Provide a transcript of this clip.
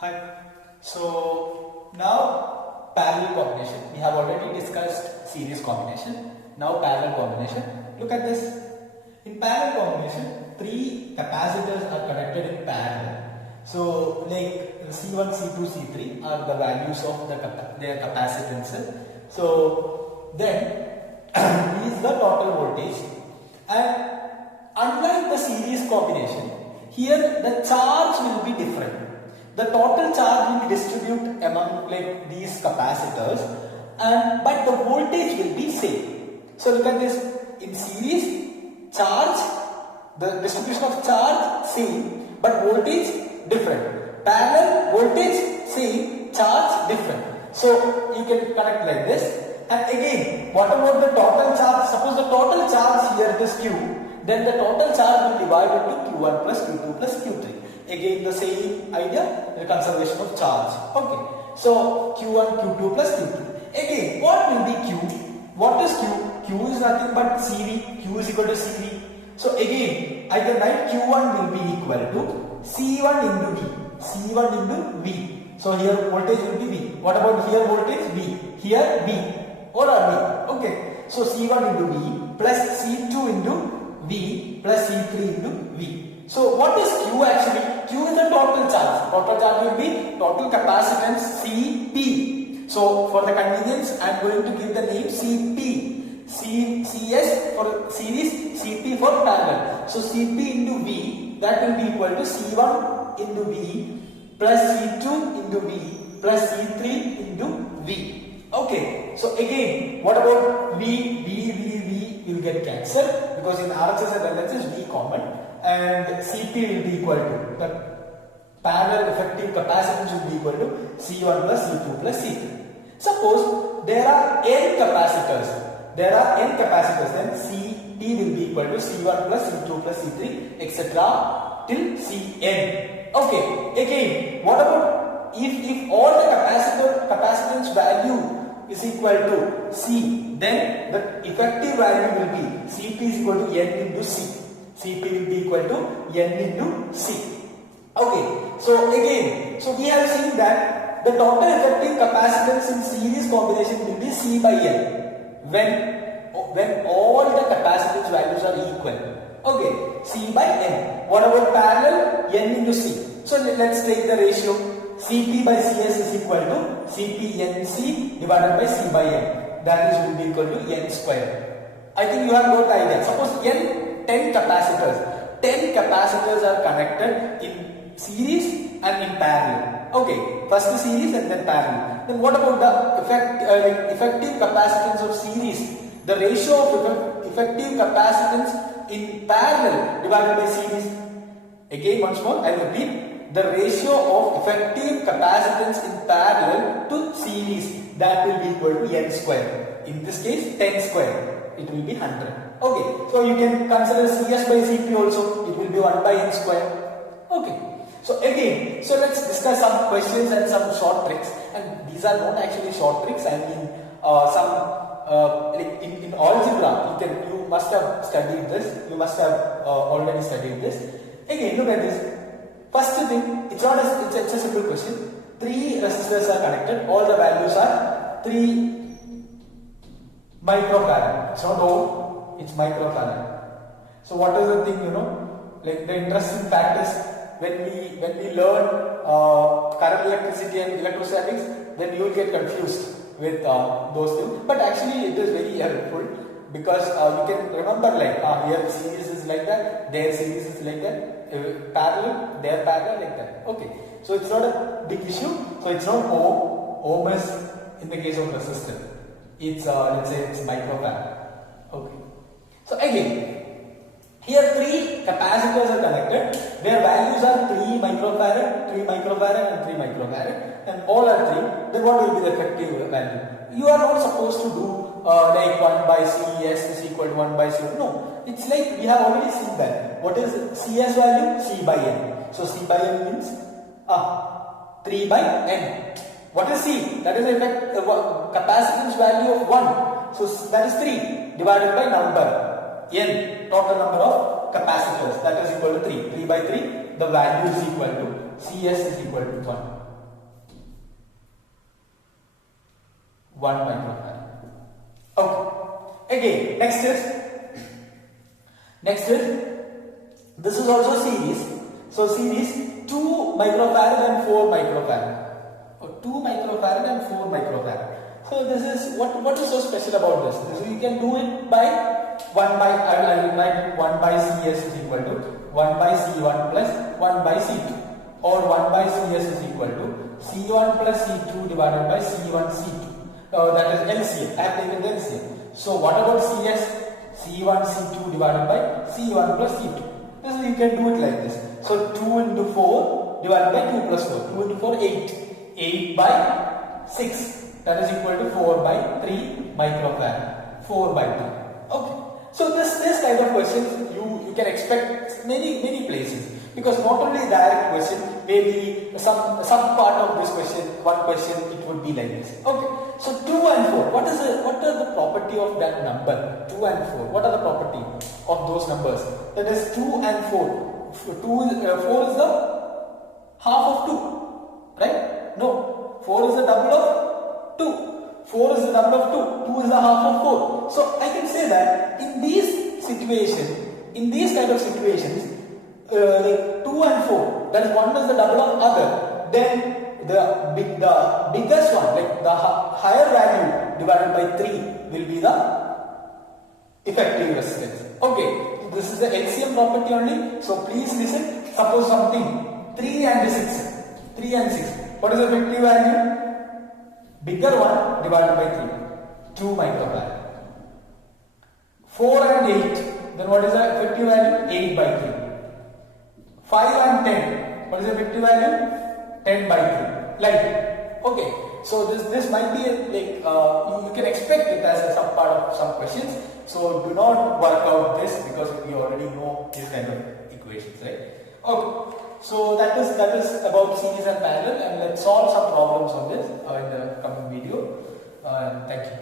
Hi. So now parallel combination. We have already discussed series combination. Now parallel combination. Look at this. In parallel combination, three capacitors are connected in parallel. So like C1, C2, C3 are the values of their capacitance. So then is the total voltage, and unlike the series combination, here the charge will be different. The total charge will distribute among like these capacitors, and but the voltage will be same. So look at this. In series, charge, the distribution of charge same, but voltage different. Parallel, voltage same, charge different. So you can connect like this. And again, what about the total charge? Suppose the total charge here is Q, then the total charge will divide into Q1 plus Q2 plus Q3. Again, the same idea, the conservation of charge. Okay. So Q1, Q2 plus Q3. Again, what will be Q? What is Q? Q is nothing but CV. Q is equal to CV. So again, I can write Q1 will be equal to C1 into V. C1 into V. So here voltage will be V. What about here voltage? V. Here V. Or V. Okay. So C1 into V plus C2 into V plus C3 into V. So what is Q actually? Q is the total charge. Total charge will be total capacitance CP. So for the convenience, I am going to give the name CP. CS for series, CP for parallel. So CP into V, that will be equal to C1 into V plus C2 into V plus C3 into V. Okay. So again, what about V will get cancelled because in RHS and LHS V common, and CP will be equal to the parallel effective capacitance will be equal to C1 plus C2 plus C3. Suppose there are n capacitors. There are n capacitors, then CP will be equal to C1 plus C2 plus C3 etc. till Cn. Okay. Again, what about if all the capacitance value is equal to C, then the effective value will be Cp is equal to N into C. Cp will be equal to N into C. Okay. So again, so we have seen that the total effective capacitance in series combination will be C by N when all the capacitance values are equal. Okay. C by N. What about parallel? N into C. So let's take the ratio. Cp by Cs is equal to Cp NC divided by C by N. That is will be equal to N square. I think you have got the idea. Suppose 10 capacitors. 10 capacitors are connected in series and in parallel. Okay, first the series and then parallel. Then what about the effective capacitance of series? The ratio of effective capacitance in parallel divided by series. Again, once more, I repeat. The ratio of effective capacitance in parallel to series, that will be equal to N square. In this case, 10 square. It will be 100. Okay. So you can consider CS by Cp also. It will be 1 by N square. Okay. So again, so let's discuss some questions and some short tricks. And these are not actually short tricks. I mean, in algebra, you must have studied this. You must have already studied this. Again, look at this. First thing, it's a simple question. 3 resistors are connected. All the values are 3 microfarad. It's not ohm, it's microfarad. So what is the thing, like the interesting fact is when we learn current electricity and electrostatics, then you will get confused with those things. But actually it is very helpful because you can remember like here series is like that, their series is like that. Parallel, they are parallel like that. Okay. So it's not a big issue. So it's not ohm. Ohm is in the case of resistor. It's let's say it's microfarad. Okay. So again, here 3 capacitors are connected. Their values are 3 microfarad, 3 microfarad and 3 microfarad, and all are 3. Then what will be the effective value? You are not supposed to do like 1 by CS is equal to 1 by C. No. It's like we have already seen that. What is CS value? C by N. So C by N means 3 by N. What is C? That is the capacitance value of 1. So that is 3 divided by number N, total number of capacitors. That is equal to 3. 3 by 3. The value is equal to CS is equal to 1. 1 microfarad. Okay. Again, next is this is also series. So series 2 microfarad and 4 microfarad. 2 microfarad and 4 microfarad. So this is what is so special about this? You can do it by 1 by I will write 1 by Cs is equal to 1 by C1 plus 1 by C2, or 1 by Cs is equal to C1 plus C2 divided by C1 C2. That is LCM. I have taken the LCM. So what about Cs? C1 C2 divided by C1 plus C2. This you can do it like this. So 2 into 4 divided by 2 plus 4. 2 into 4 8. 8 by 6. That is equal to 4 by 3 microfarad. 4 by 3. Okay. So this kind of questions you can expect many places, because not only direct question, maybe some part of this question, one question it would be like this. Okay. So 2 and 4. What are the property of that number? 2 and 4. What are the property of those numbers? That is 2 and 4. 4 is the half of 2, right? No. 4 is the double of 2. 4 is the double of 2. 2 is the half of 4. So I can say that in these kind of situations, like 2 and 4, that is one is the double of other, then the biggest one, like the higher value divided by 3 will be the effective resistance. Okay, this is the LCM property only. So please listen. Suppose something 3 and 6. 3 and 6. What is the effective value? Bigger one divided by 3. 2 microfarad. 4 and 8. Then what is the effective value? 8 by 3. 5 and 10. What is the effective value? 10 by 3. Like, okay. So this might be like you can expect it as some part of some questions. So do not work out this, because we already know this kind of equations, right? Okay. So that is about series and parallel, and let's solve some problems on this in the coming video. Thank you.